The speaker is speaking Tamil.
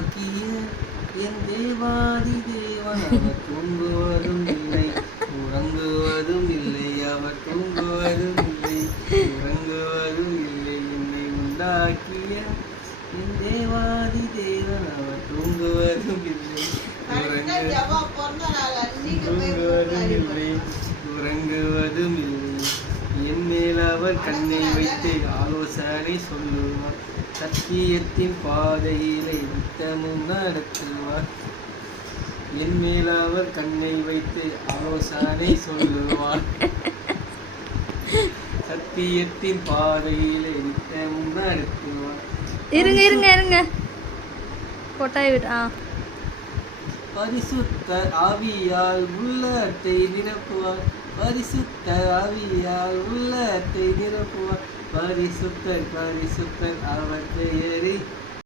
உண்டாக்கிய என் தேவாதி தேவன் அவர் தூங்குவதும் இல்லை உறங்குவதும் இல்லை அவர் தூங்குவதும் இல்லை உறங்குவதும் இல்லை என்னை உண்டாக்கிய என் தேவாதி தேவன் அவர் தூங்குவதும் இல்லை தூங்குவதும் இல்லை உறங்குவதும் இல்லை என் மேல் அவர் கண்ணை வைத்து ஆலோசனை சொல்லுவார் சத்தியத்தின் பாதையிலே நித்தமும் நடத்துவார் என் மேல் அவர் கண்ணை வைத்து ஆலோசனை சொல்லுவார் சத்தியத்தின் பாதையிலே நித்தமும் நடத்துவார் இருங்க இருங்க இருங்க கொட்டாய் விட்டு பரிசுத்த ஆவியால் உள்ளத்தை நிரப்புவார் பரிசுத்த ஆவியால் உள்ளத்தை நிரப்புவார் பரிசுத்தர் பரிசுத்தர் அவர் பெயரே